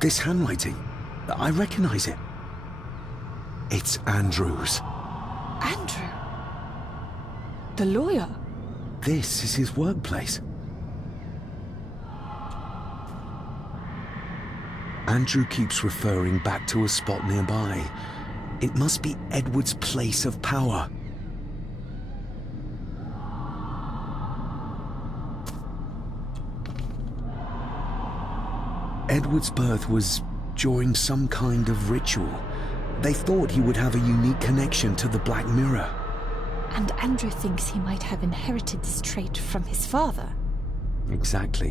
This handwriting, I recognize it. It's Andrew's. Andrew? The lawyer? This is his workplace. Andrew keeps referring back to a spot nearby. It must be Edward's place of power. Edward's birth was during some kind of ritual. They thought he would have a unique connection to the Black Mirror. And Andrew thinks he might have inherited this trait from his father. Exactly.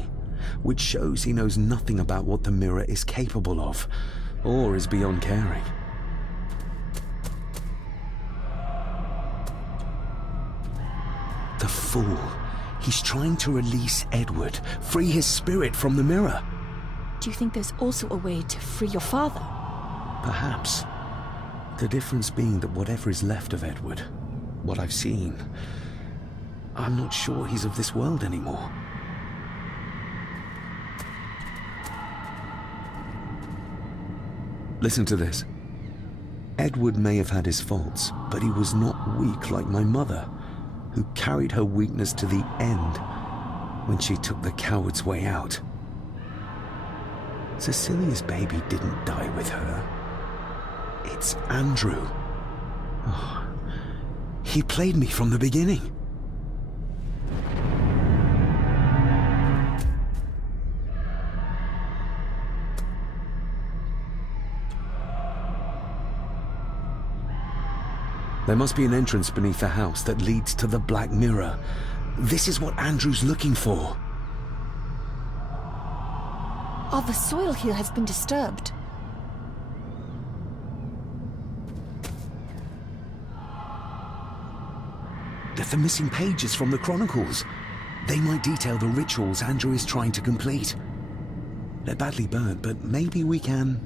Which shows he knows nothing about what the mirror is capable of, or is beyond caring. The fool. He's trying to release Edward, free his spirit from the mirror. Do you think there's also a way to free your father? Perhaps. The difference being that whatever is left of Edward, what I've seen, I'm not sure he's of this world anymore. Listen to this. Edward may have had his faults, but he was not weak like my mother, who carried her weakness to the end when she took the coward's way out. Cecilia's baby didn't die with her. It's Andrew. Oh, he played me from the beginning. There must be an entrance beneath the house that leads to the Black Mirror. This is what Andrew's looking for. Oh, the soil here has been disturbed. They're the missing pages from the Chronicles. They might detail the rituals Andrew is trying to complete. They're badly burnt, but maybe we can...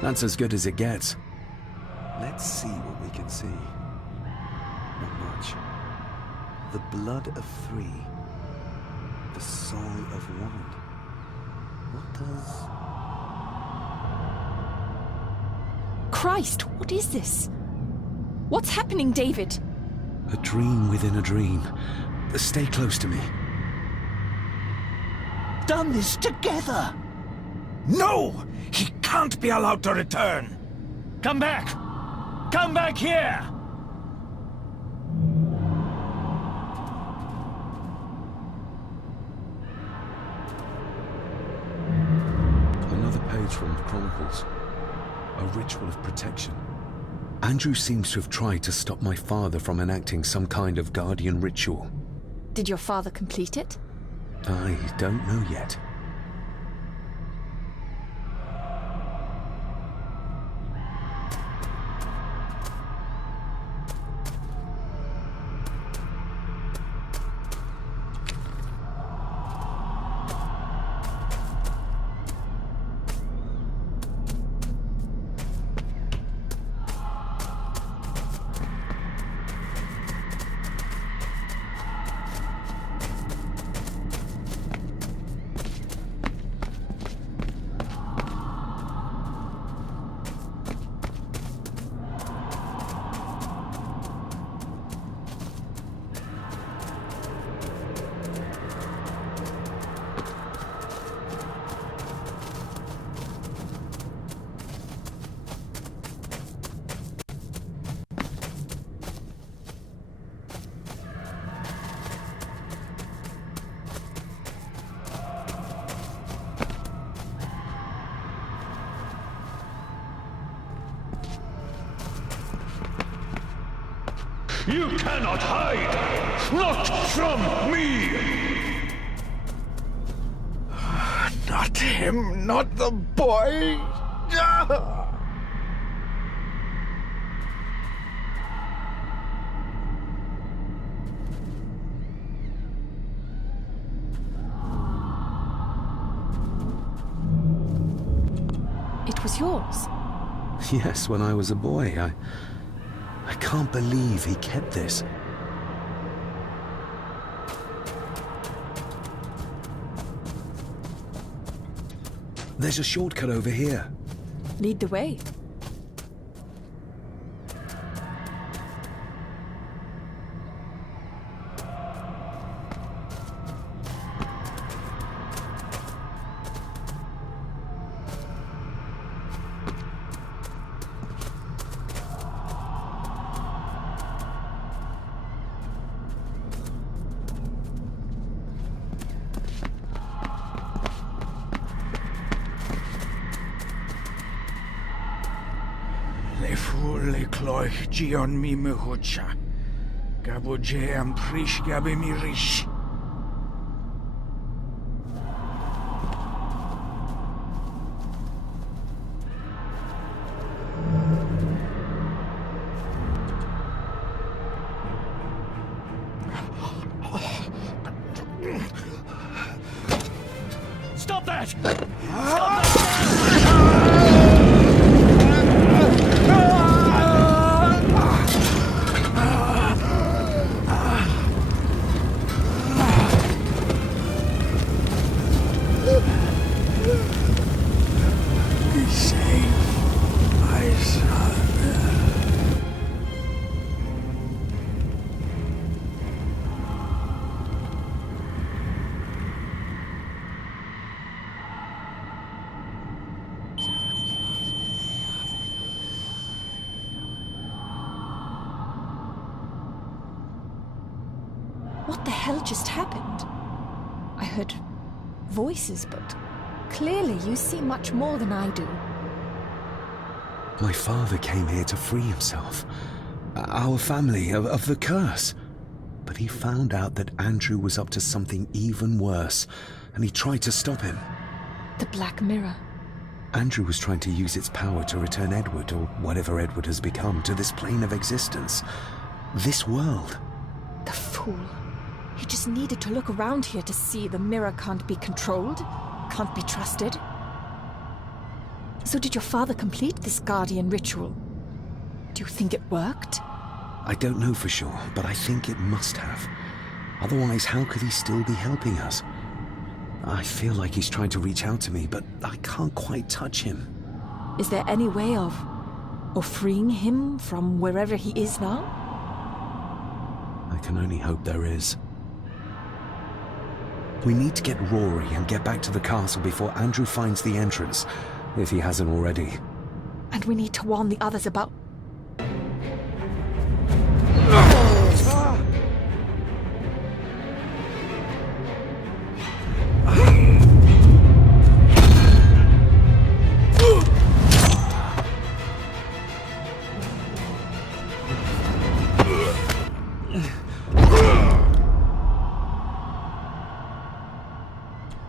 That's as good as it gets. Let's see what we can see. Not much. The blood of 3. The soul of 1. What does... Christ, what is this? What's happening, David? A dream within a dream. Stay close to me. Done this together! No! He can't be allowed to return! Come back! Come back here! Another page from the Chronicles. A ritual of protection. Andrew seems to have tried to stop my father from enacting some kind of guardian ritual. Did your father complete it? I don't know yet. You cannot hide! Not from me! Not him, not the boy! It was yours. Yes, when I was a boy. I can't believe he kept this. There's a shortcut over here. Lead the way. Le cloich gion mi mehucha. Gaboje am prish gabe mi rish. Stop that! Stop that! What the hell just happened? I heard voices, but clearly you see much more than I do. My father came here to free himself. Our family of the curse. But he found out that Andrew was up to something even worse, and he tried to stop him. The Black Mirror. Andrew was trying to use its power to return Edward, or whatever Edward has become, to this plane of existence. This world. The fool. He just needed to look around here to see the mirror can't be controlled, can't be trusted. So did your father complete this guardian ritual? Do you think it worked? I don't know for sure, but I think it must have. Otherwise, how could he still be helping us? I feel like he's trying to reach out to me, but I can't quite touch him. Is there any way of freeing him from wherever he is now? I can only hope there is. We need to get Rory and get back to the castle before Andrew finds the entrance, if he hasn't already. And we need to warn the others about...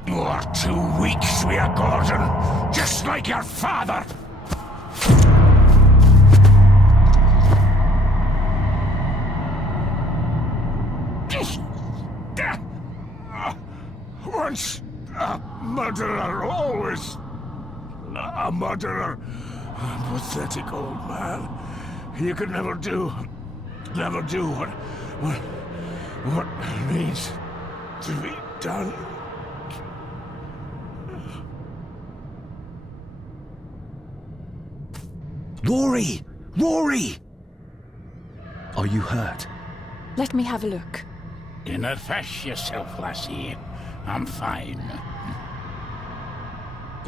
You're 2 weak, sweet Gordon, just like your father. Once a murderer, always a murderer. A pathetic old man. You could never do what needs to be done. Rory! Rory! Are you hurt? Let me have a look. Dinna fash yourself, lassie. I'm fine.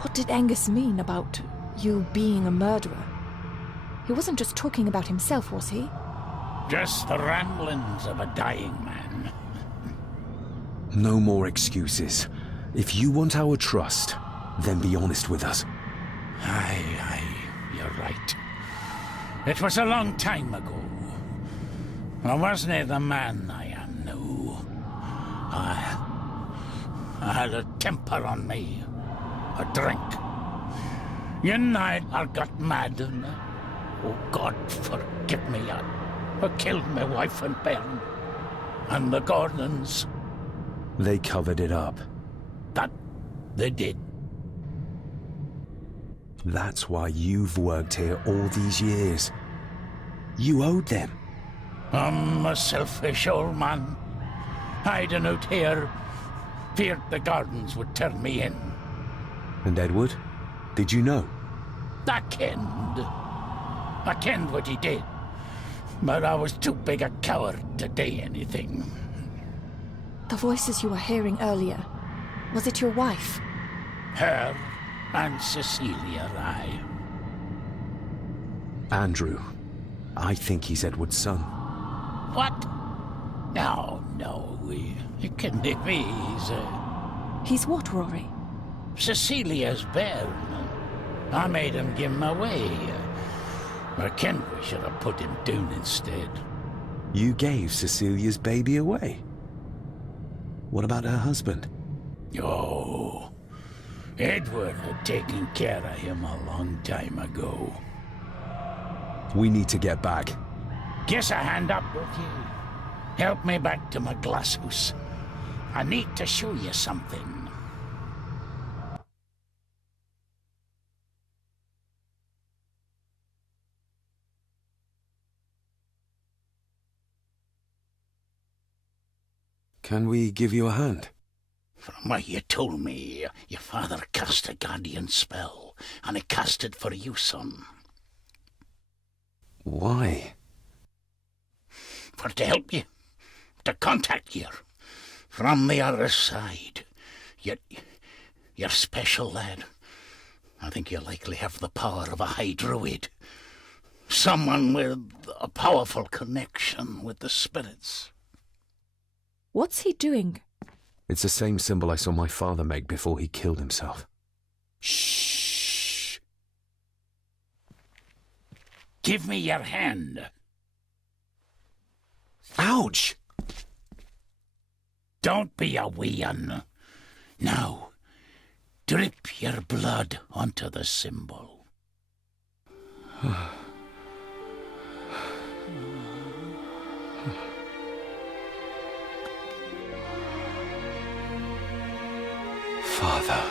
What did Angus mean about you being a murderer? He wasn't just talking about himself, was he? Just the ramblings of a dying man. No more excuses. If you want our trust, then be honest with us. Aye, you're right. It was a long time ago. I wasn't the man I am now. I had a temper on me. A drink. One night I got mad and... Oh, God forgive me. I killed my wife and bairn. And the Gordons. They covered it up. That they did. That's why you've worked here all these years. You owed them. I'm a selfish old man. Hiding out here, feared the Gordons would turn me in. And Edward? Did you know? I kenned what he did. But I was too big a coward to do anything. The voices you were hearing earlier, was it your wife? Her and Cecilia, aye. Andrew. I think he's Edward's son. What? No, it can't be. He's what, Rory? Cecilia's bairn. I made him give him away. I kenned we should have put him down instead. You gave Cecilia's baby away? What about her husband? Oh, Edward had taken care of him a long time ago. We need to get back. Guess a hand up with you. Help me back to my glasshouse. I need to show you something. Can we give you a hand? From what you told me, your father cast a guardian spell, and he cast it for you, son. Why? For to help you, to contact you from the other side. You're special, lad. I think you likely have the power of a high druid. Someone with a powerful connection with the spirits. What's he doing? It's the same symbol I saw my father make before he killed himself. Shh! Give me your hand. Ouch! Don't be a wee un. Now, drip your blood onto the symbol. Father.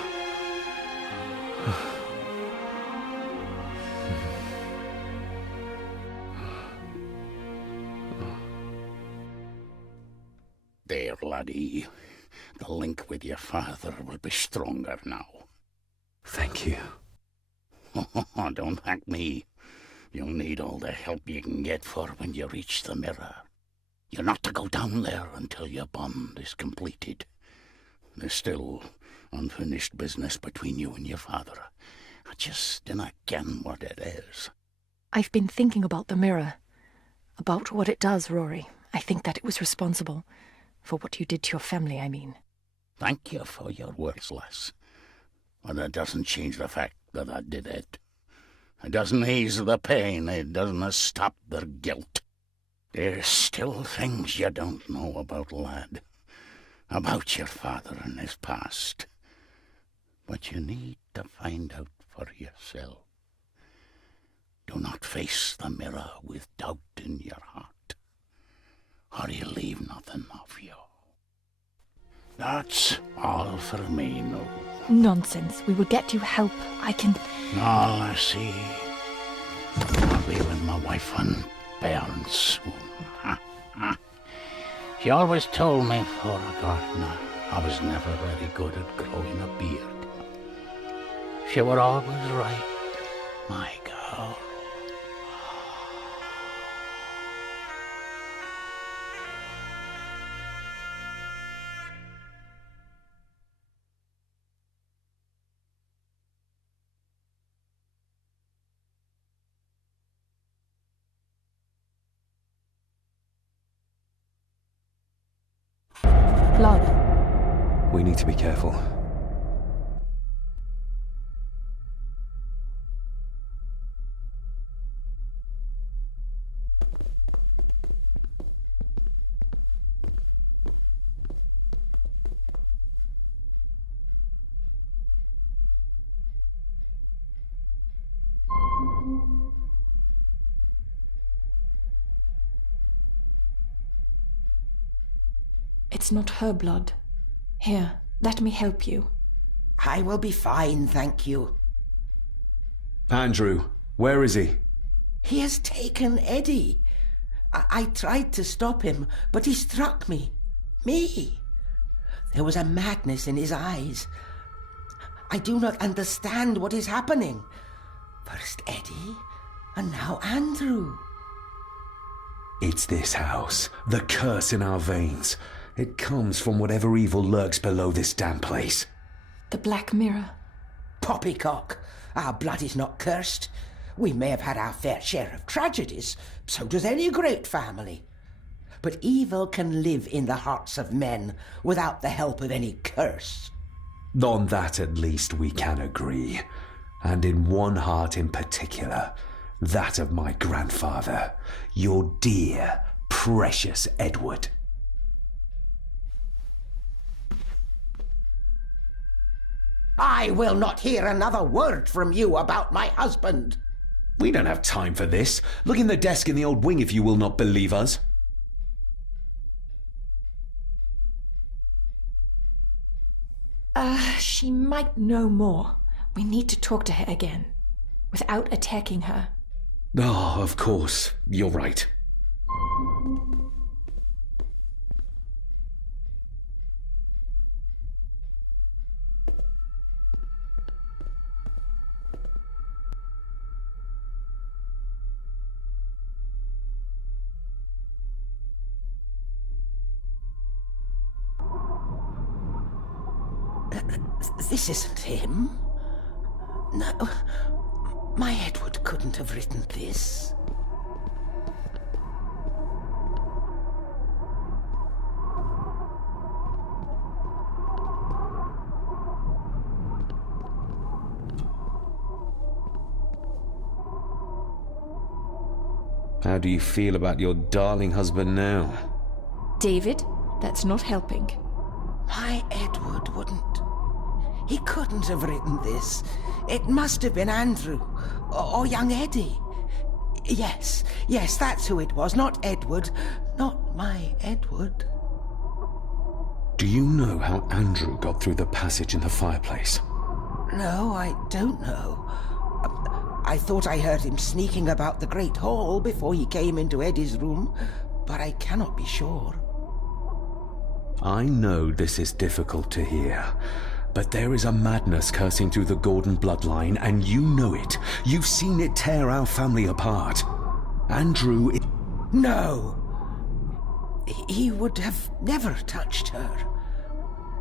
Eddie. The link with your father will be stronger now. Thank you. Oh, don't thank me. You'll need all the help you can get for when you reach the mirror. You're not to go down there until your bond is completed. There's still unfinished business between you and your father. I just dinna ken what it is. I've been thinking about the mirror. About what it does, Rory. I think that it was responsible. For what you did to your family, I mean. Thank you for your words, lass. But it doesn't change the fact that I did it. It doesn't ease the pain. It doesn't stop their guilt. There's still things you don't know about, lad. About your father and his past. But you need to find out for yourself. Do not face the mirror with doubt in your heart, or you leave nothing of you. That's all for me, no. Nonsense. We will get you help. I can... No, lassie. I'll be with my wife and bairns soon. She always told me for a gardener I was never very good at growing a beard. She were always right, my girl. Blood. We need to be careful. It's not her blood. Here, let me help you. I will be fine, thank you. Andrew, where is he? He has taken Eddie. I tried to stop him, but he struck me. Me. There was a madness in his eyes. I do not understand what is happening. First Eddie, and now Andrew. It's this house. The curse in our veins. It comes from whatever evil lurks below this damn place. The Black Mirror. Poppycock. Our blood is not cursed. We may have had our fair share of tragedies. So does any great family. But evil can live in the hearts of men without the help of any curse. On that at least we can agree. And in one heart in particular. That of my grandfather. Your dear, precious Edward. I will not hear another word from you about my husband. We don't have time for this. Look in the desk in the old wing if you will not believe us. She might know more. We need to talk to her again, without attacking her. Oh, of course. You're right. This isn't him. No, my Edward couldn't have written this. How do you feel about your darling husband now? David, that's not helping. My Edward wouldn't. He couldn't have written this. It must have been Andrew, or young Eddie. Yes, that's who it was, not Edward. Not my Edward. Do you know how Andrew got through the passage in the fireplace? No, I don't know. I thought I heard him sneaking about the Great Hall before he came into Eddie's room, but I cannot be sure. I know this is difficult to hear, but there is a madness coursing through the Gordon bloodline, and you know it. You've seen it tear our family apart. Andrew... No! He would have never touched her.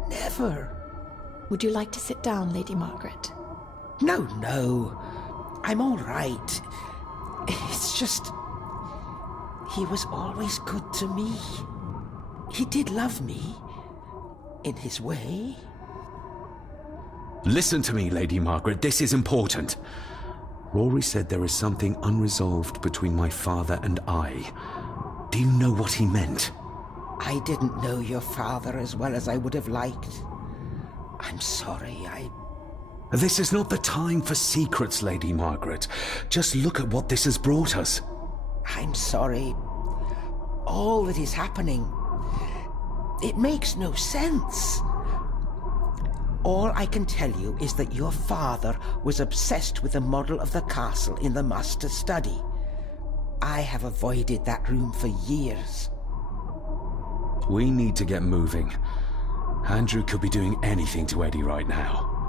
Never. Would you like to sit down, Lady Margaret? No, no. I'm all right. It's just... he was always good to me. He did love me. In his way. Listen to me, Lady Margaret. This is important. Rory said there is something unresolved between my father and I. Do you know what he meant? I didn't know your father as well as I would have liked. I'm sorry, This is not the time for secrets, Lady Margaret. Just look at what this has brought us. I'm sorry. All that is happening... it makes no sense. All I can tell you is that your father was obsessed with the model of the castle in the master's study. I have avoided that room for years. We need to get moving. Andrew could be doing anything to Eddie right now.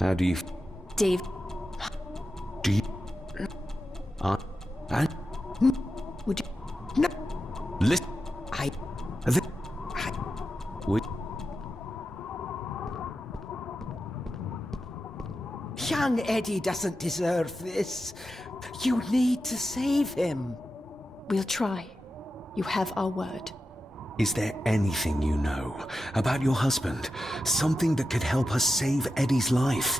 How do you... Dave, Do you... And... would you... No, Listen... I... The... I... We... Young Eddie doesn't deserve this. You need to save him. We'll try. You have our word. Is there anything you know about your husband? Something that could help us save Eddie's life?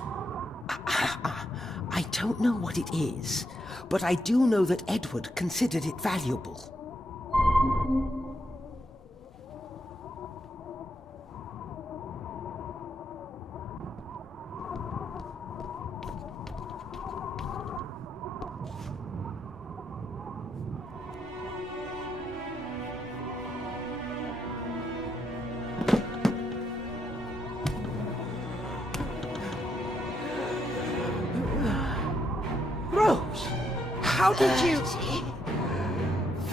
I don't know what it is, but I do know that Edward considered it valuable. How did you...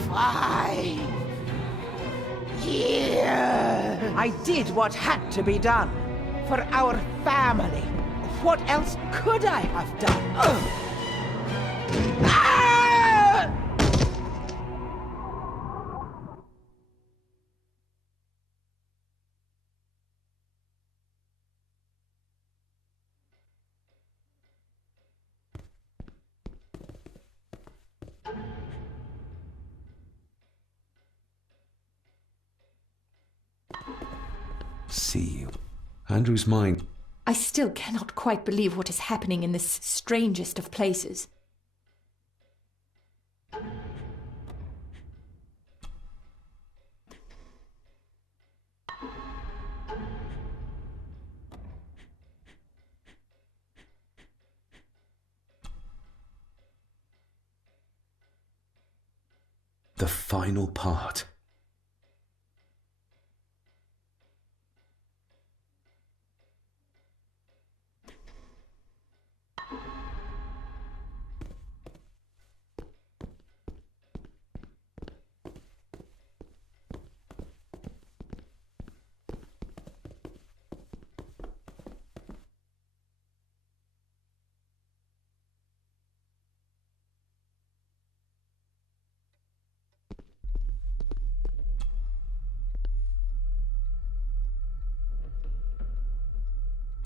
5 years. I did what had to be done. For our family. What else could I have done? Ah! See you. Andrew's mind. I still cannot quite believe what is happening in this strangest of places. The final part.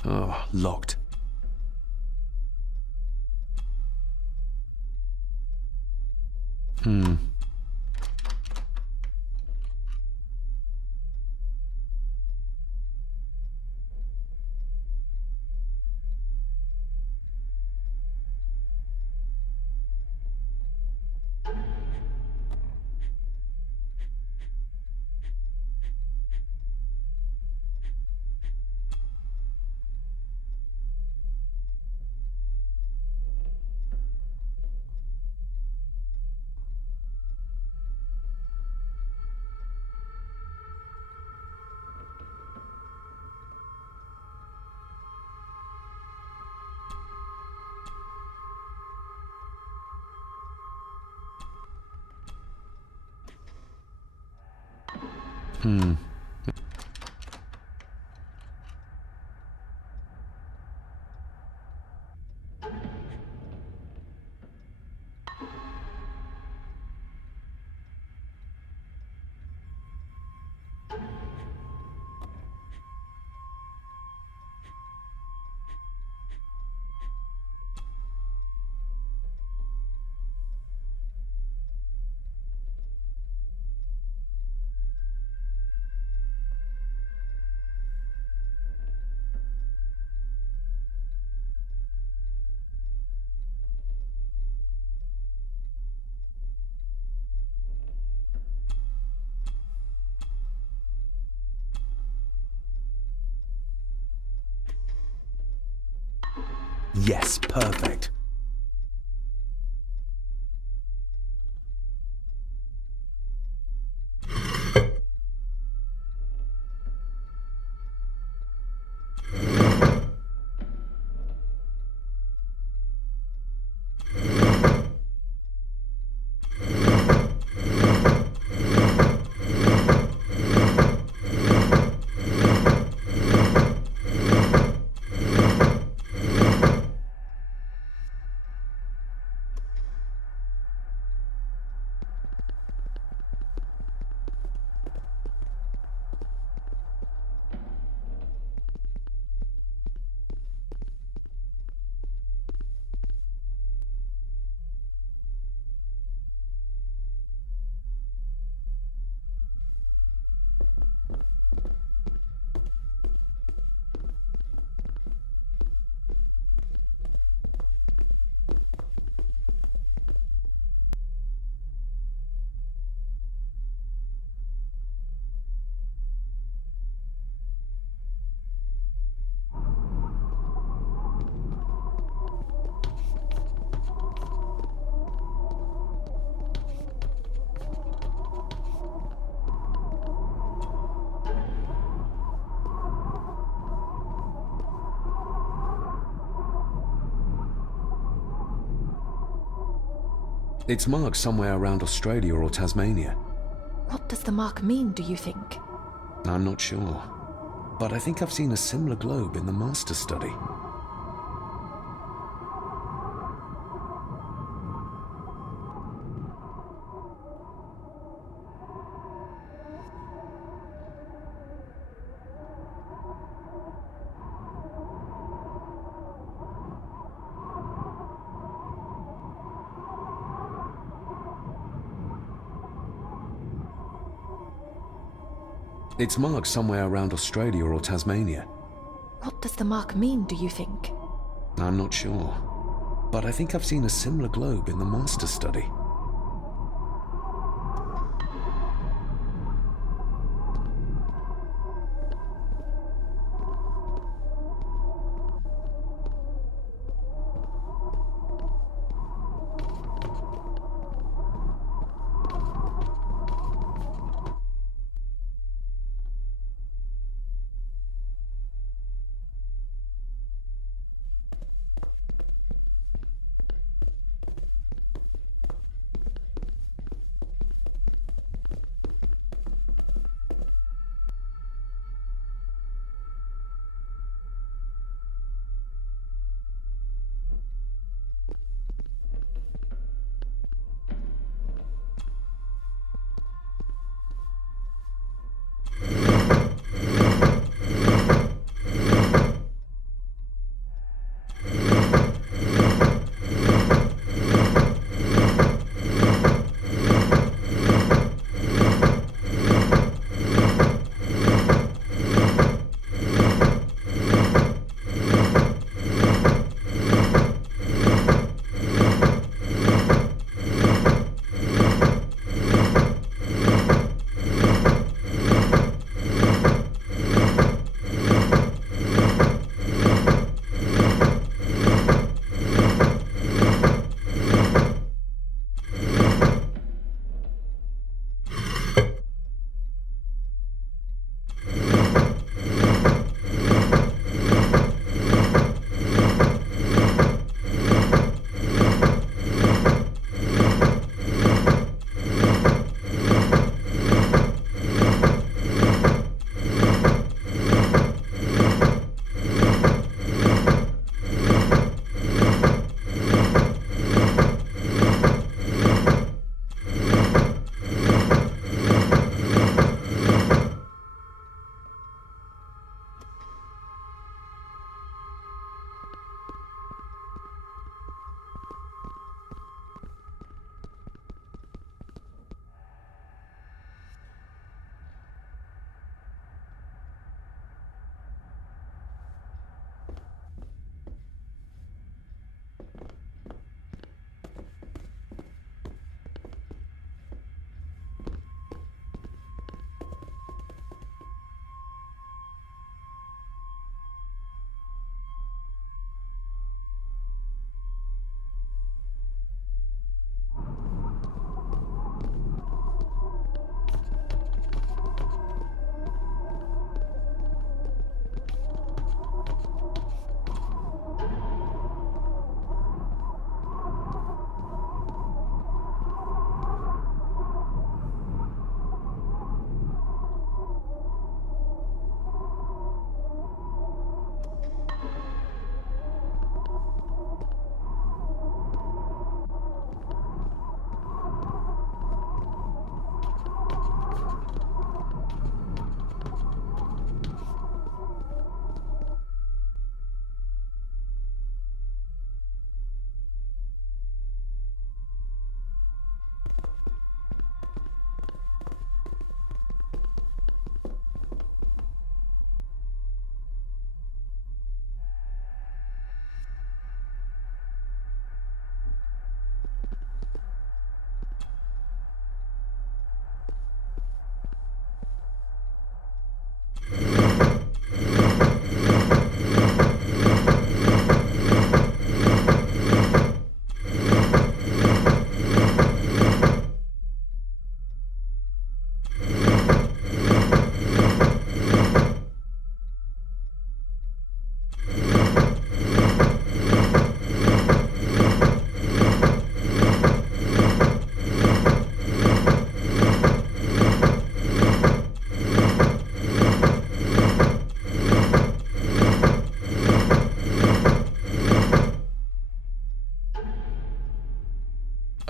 Oh, locked. Yes, perfect. It's marked somewhere around Australia or Tasmania. What does the mark mean, do you think? I'm not sure. But I think I've seen a similar globe in the Master Study. It's marked somewhere around Australia or Tasmania. What does the mark mean, do you think? I'm not sure. But I think I've seen a similar globe in the Master Study.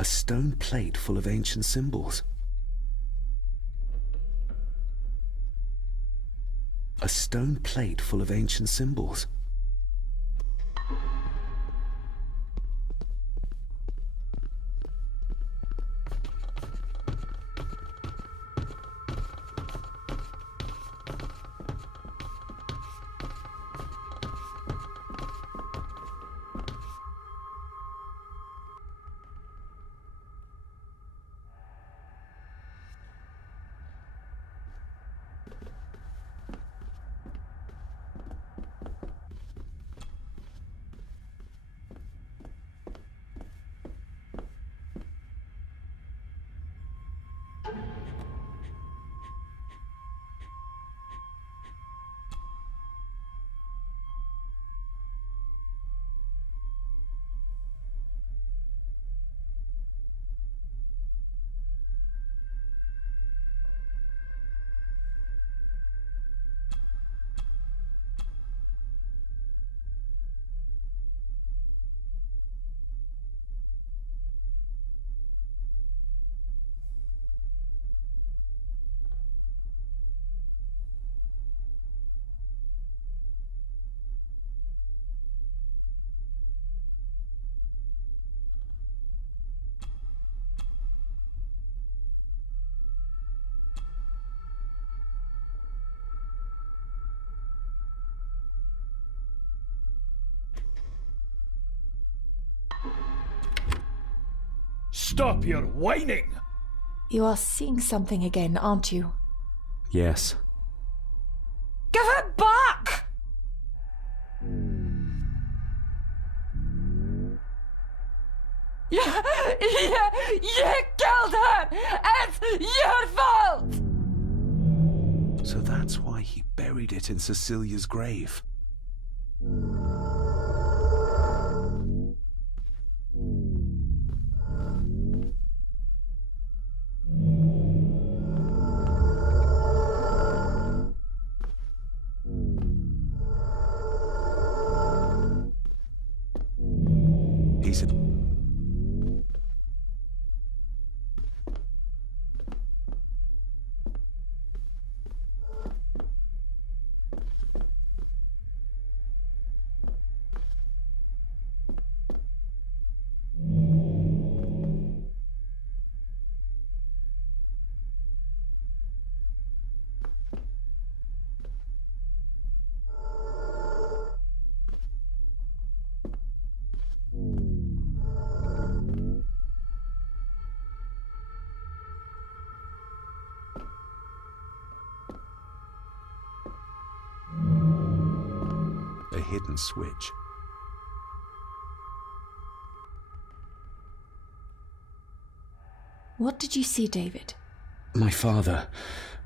A stone plate full of ancient symbols. A stone plate full of ancient symbols. Stop your whining! You are seeing something again, aren't you? Yes. Give it back! You killed her! It's your fault! So that's why he buried it in Cecilia's grave. He's a... hidden switch. What did you see, David? My father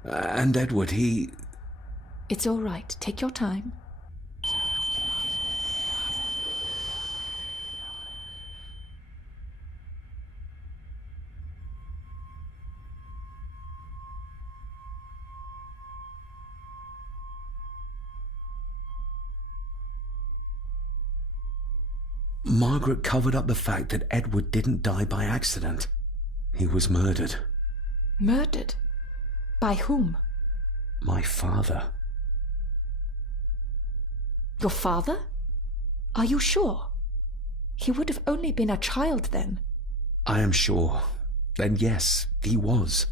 and Edward, he... It's all right. Take your time. Margaret covered up the fact that Edward didn't die by accident. He was murdered. Murdered? By whom? My father. Your father? Are you sure? He would have only been a child then. I am sure. And yes, he was.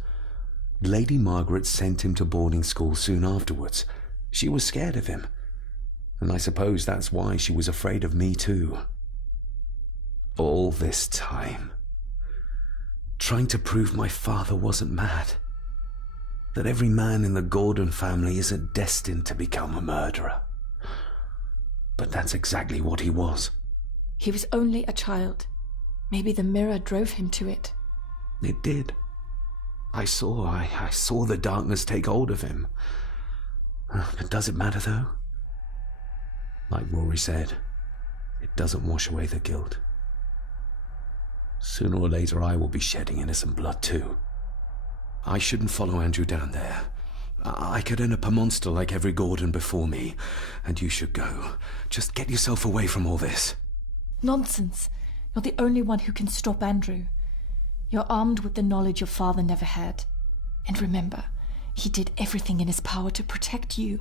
Lady Margaret sent him to boarding school soon afterwards. She was scared of him. And I suppose that's why she was afraid of me too. All this time, trying to prove my father wasn't mad. That every man in the Gordon family isn't destined to become a murderer. But that's exactly what he was. He was only a child. Maybe the mirror drove him to it. It did. I saw the darkness take hold of him. But does it matter though? Like Rory said, it doesn't wash away the guilt. Sooner or later I will be shedding innocent blood too. I shouldn't follow Andrew down there. I could end up a monster like every Gordon before me, and you should go. Just get yourself away from all this. Nonsense. You're the only one who can stop Andrew. You're armed with the knowledge your father never had. And remember, he did everything in his power to protect you.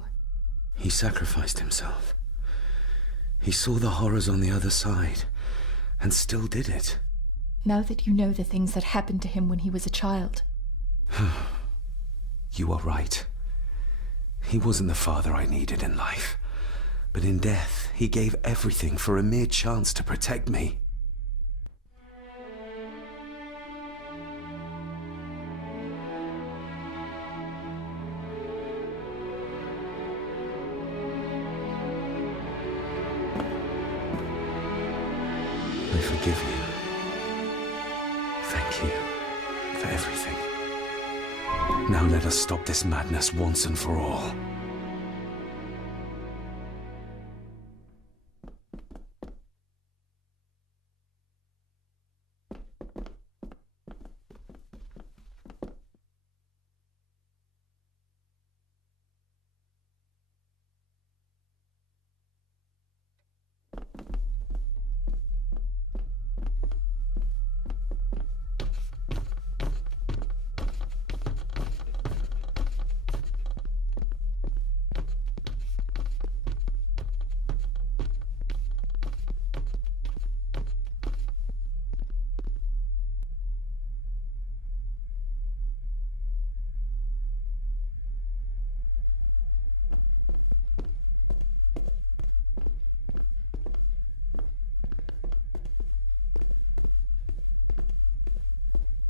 He sacrificed himself. He saw the horrors on the other side, and still did it. Now that you know the things that happened to him when he was a child. You are right. He wasn't the father I needed in life. But in death, he gave everything for a mere chance to protect me. I forgive you. Thank you for everything. Now let us stop this madness once and for all.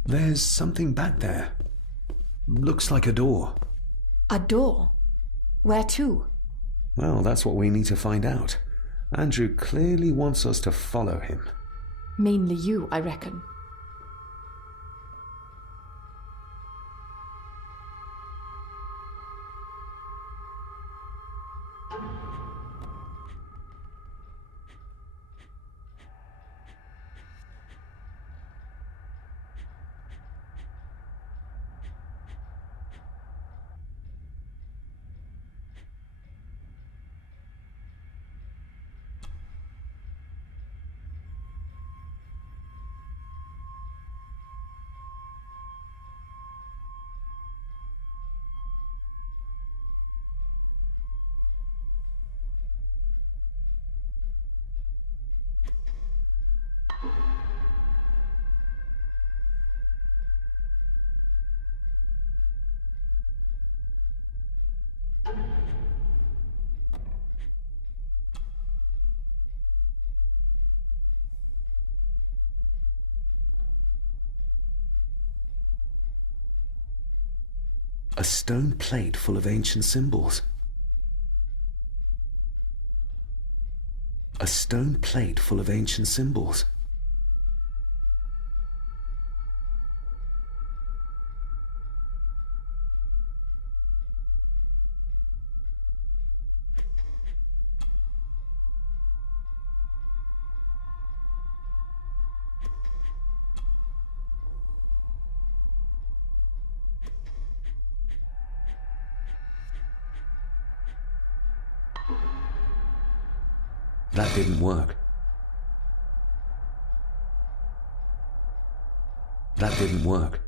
There's something back there. Looks like a door. A door? Where to? Well, that's what we need to find out. Andrew clearly wants us to follow him. Mainly you, I reckon. A stone plate full of ancient symbols. A stone plate full of ancient symbols. That didn't work. That didn't work.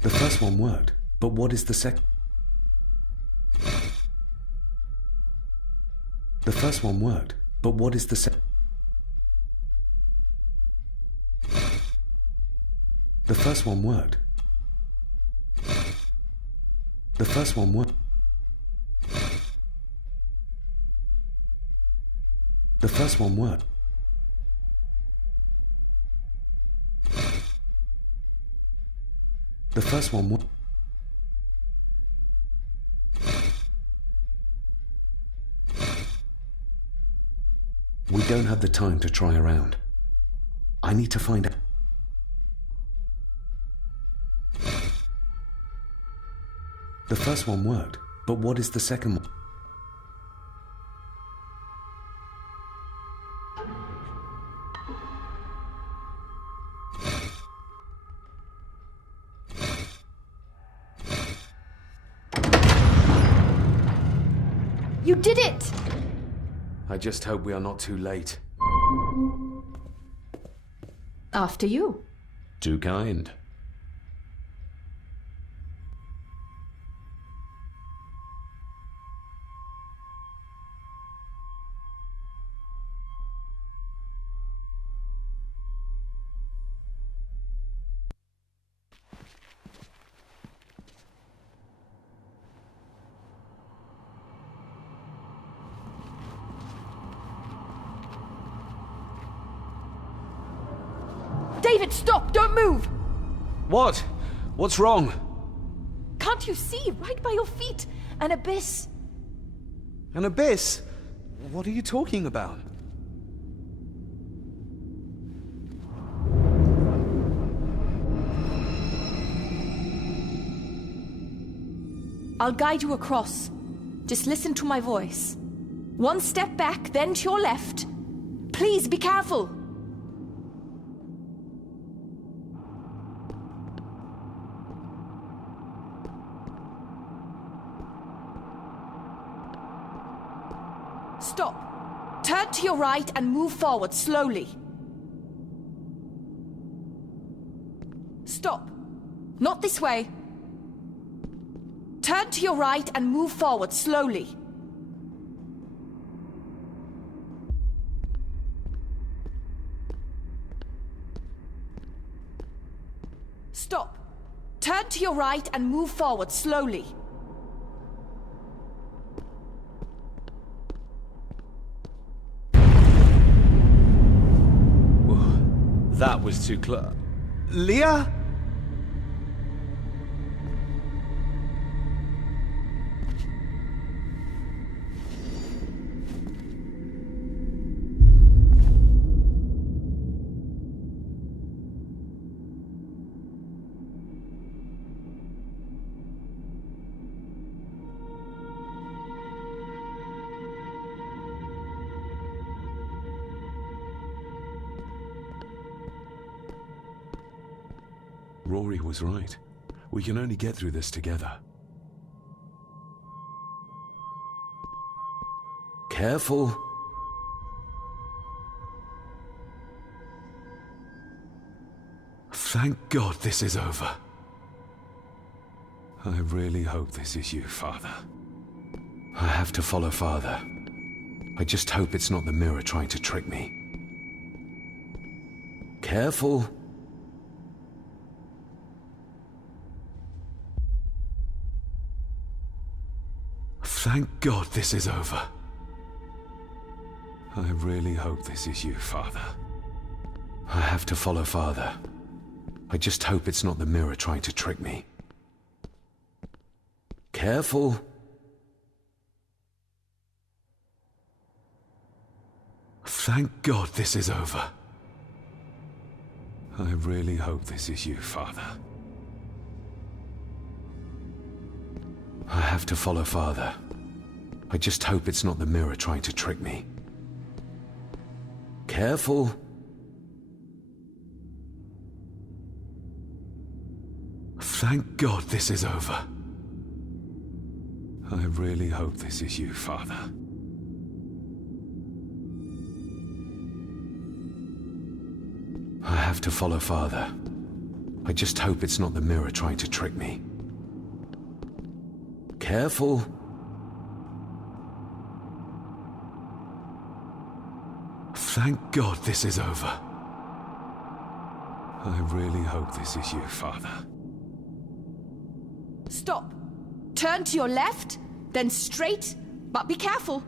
The first one worked, but what is the second? The first one worked, but what is the second? The first one worked. The first one worked. The first one worked. The first one worked. We don't have the time to try around. I need to find out. The first one worked, but what is the second one? You did it! I just hope we are not too late. After you. Too kind. David, stop! Don't move! What? What's wrong? Can't you see? Right by your feet. An abyss. An abyss? What are you talking about? I'll guide you across. Just listen to my voice. One step back, then to your left. Please be careful. Stop. Turn to your right and move forward slowly. Stop. Not this way. Turn to your right and move forward slowly. Stop. Turn to your right and move forward slowly. That was too close. Leah? Rory was right. We can only get through this together. Careful. Thank God this is over. I really hope this is you, Father. I have to follow Father. I just hope it's not the mirror trying to trick me. Careful. Thank God this is over. I really hope this is you, Father. I have to follow Father. I just hope it's not the mirror trying to trick me. Careful. Thank God this is over. I really hope this is you, Father. I have to follow Father. I just hope it's not the mirror trying to trick me. Careful. Thank God this is over. I really hope this is you, Father. I have to follow Father. I just hope it's not the mirror trying to trick me. Careful. Thank God this is over. I really hope this is you, Father. Stop. Turn to your left, then straight, but be careful.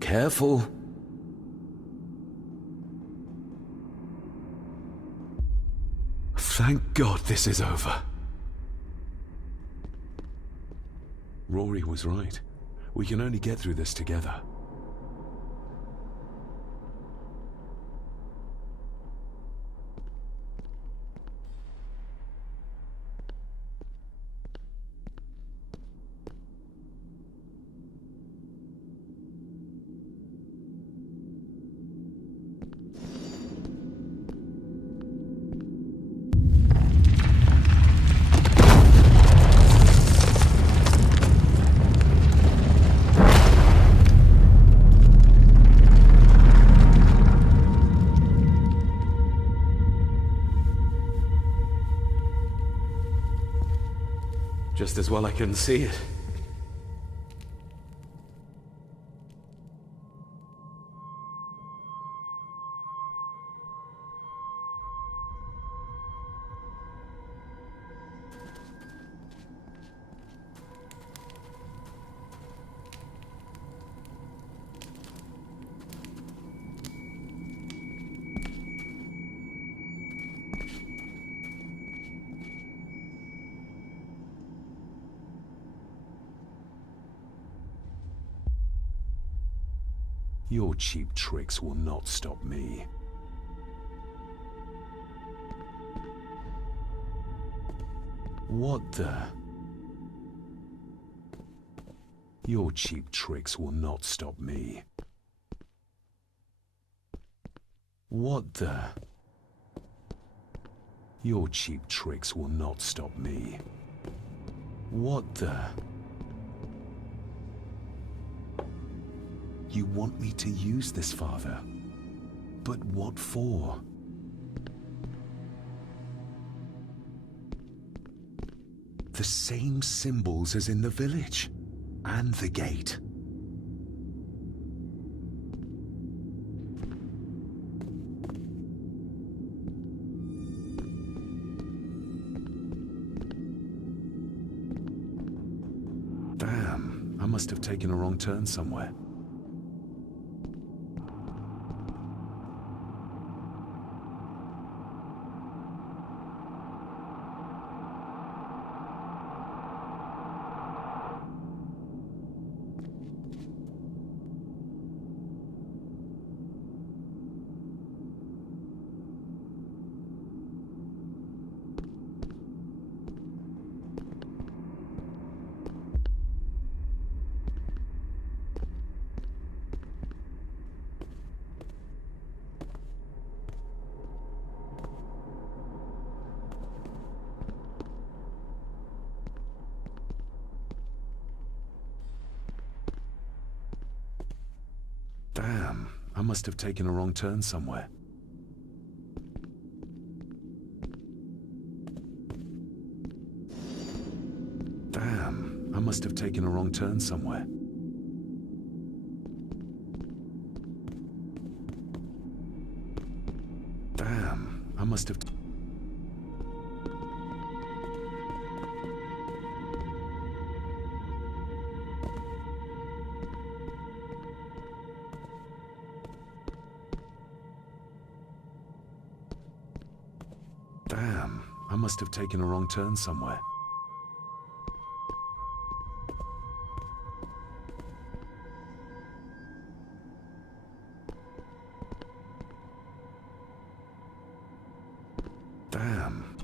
Careful. Thank God this is over. Rory was right. We can only get through this together. Just as well I couldn't see it. Your cheap tricks will not stop me. What the? Your cheap tricks will not stop me. What the? Your cheap tricks will not stop me. What the? You want me to use this, Father? But what for? The same symbols as in the village, and the gate. Damn, I must have taken a wrong turn somewhere. Damn, I must have taken a wrong turn somewhere. Damn, I must have taken a wrong turn somewhere. Damn, I must have... Damn, I must have taken a wrong turn somewhere. Damn.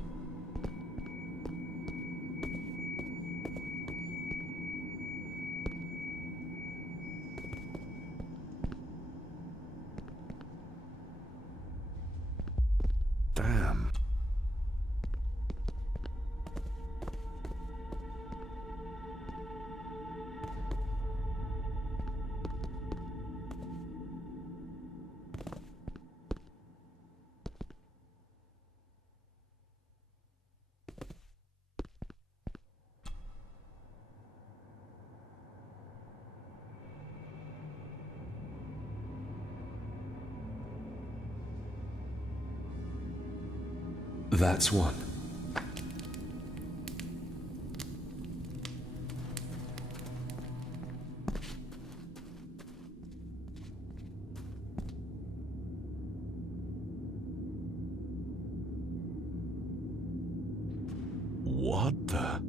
Damn. That's one. What the?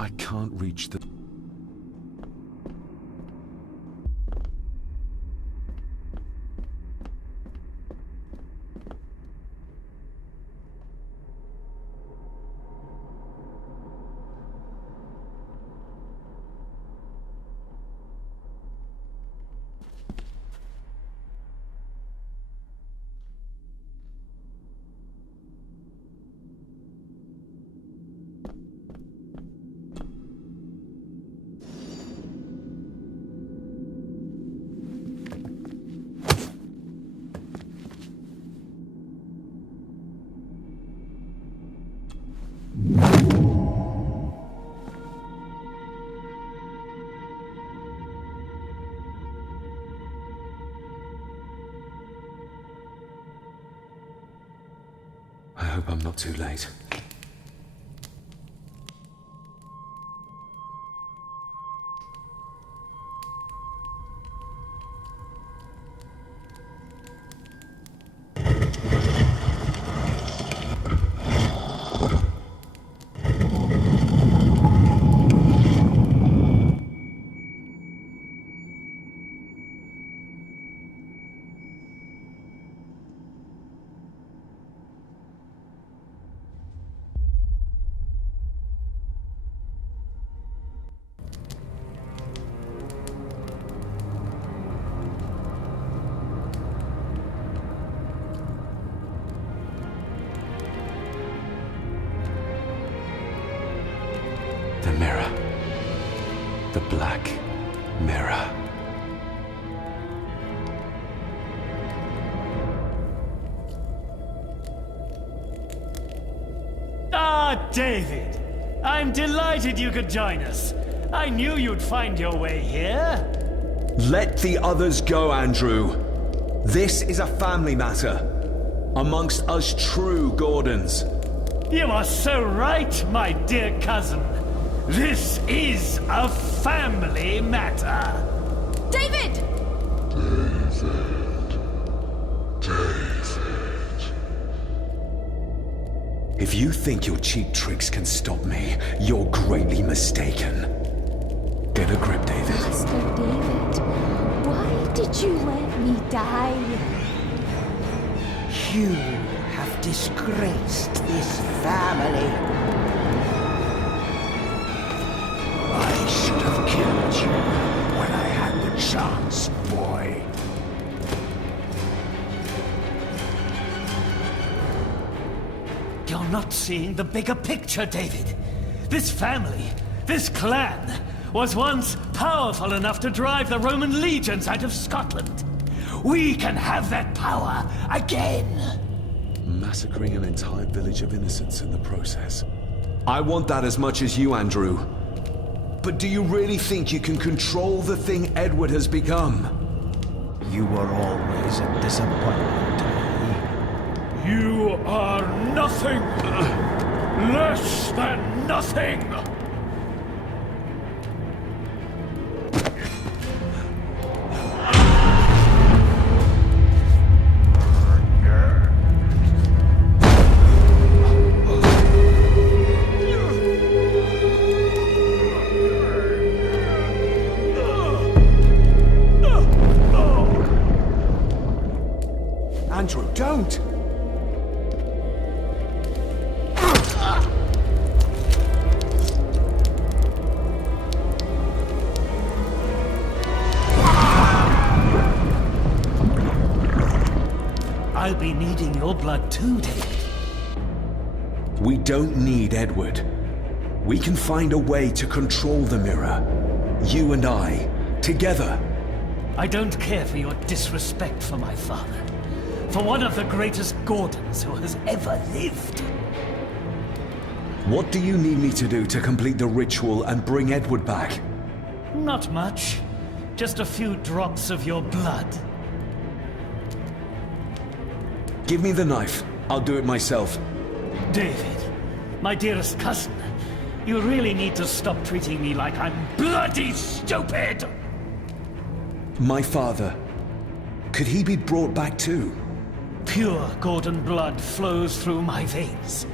I can't reach the... I hope I'm not too late. The mirror. The Black Mirror. Ah, David! I'm delighted you could join us. I knew you'd find your way here. Let the others go, Andrew. This is a family matter. Amongst us true Gordons. You are so right, my dear cousin. This is a family matter. David! If you think your cheap tricks can stop me, you're greatly mistaken. Get a grip, David. Master David, why did you let me die? You have disgraced this family. I should have killed you when I had the chance, boy. You're not seeing the bigger picture, David. This family, this clan, was once powerful enough to drive the Roman legions out of Scotland. We can have that power again. Massacring an entire village of innocents in the process. I want that as much as you, Andrew. But do you really think you can control the thing Edward has become? You were always a disappointment to me. You are nothing. Less than nothing. Andrew, don't! I'll be needing your blood too, David. We don't need Edward. We can find a way to control the mirror. You and I, together. I don't care for your disrespect for my father. For one of the greatest Gordons who has ever lived. What do you need me to do to complete the ritual and bring Edward back? Not much. Just a few drops of your blood. Give me the knife. I'll do it myself. David, my dearest cousin, you really need to stop treating me like I'm bloody stupid! My father. Could he be brought back too? Pure Gordon blood flows through my veins.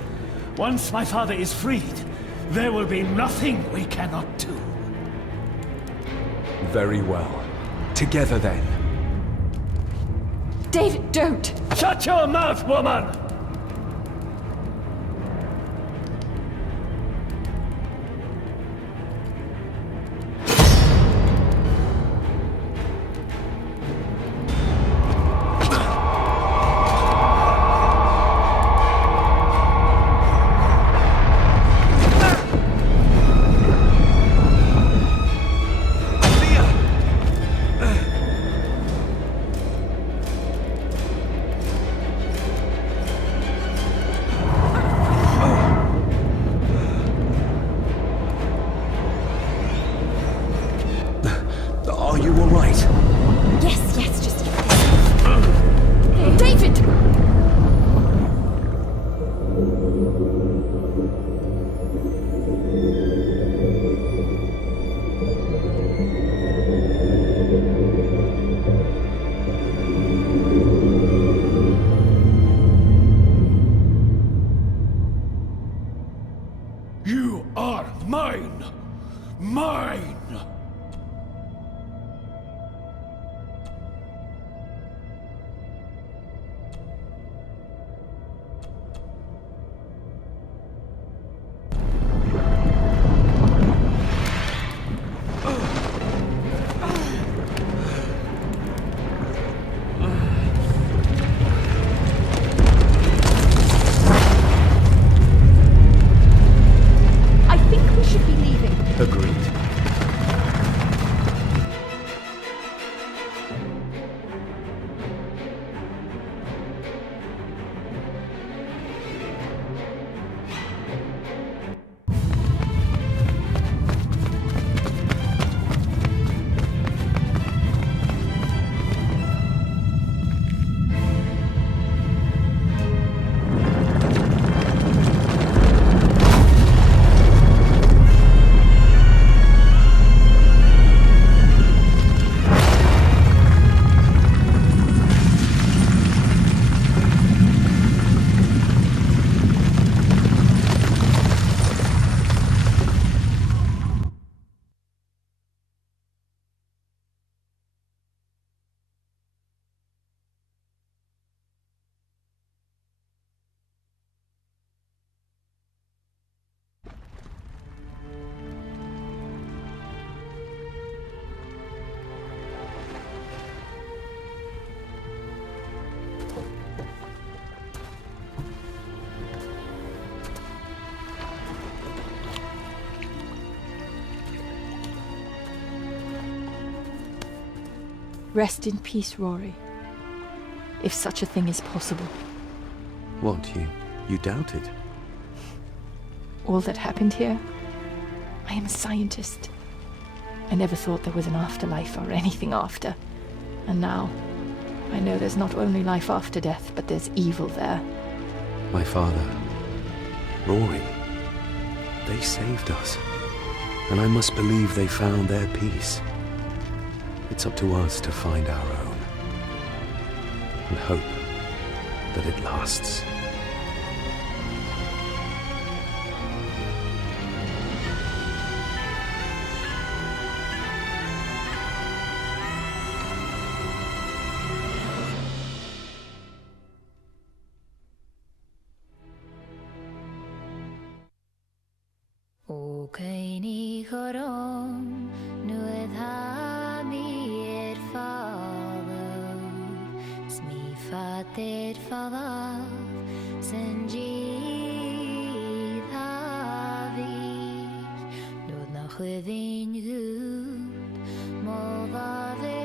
Once my father is freed, there will be nothing we cannot do. Very well. Together then. David, don't! Shut your mouth, woman! You are mine! Mine! I think we should be leaving. Agreed. Rest in peace, Rory. If such a thing is possible. What, you doubted? All that happened here? I am a scientist. I never thought there was an afterlife or anything after. And now, I know there's not only life after death, but there's evil there. My father, Rory, they saved us. And I must believe they found their peace. It's up to us to find our own. And hope that it lasts. O Kaini Chorom, nuedd ha mi fader, smi fader fader, sen ha vi, nuedd na chwyddi'n gŵd, modd a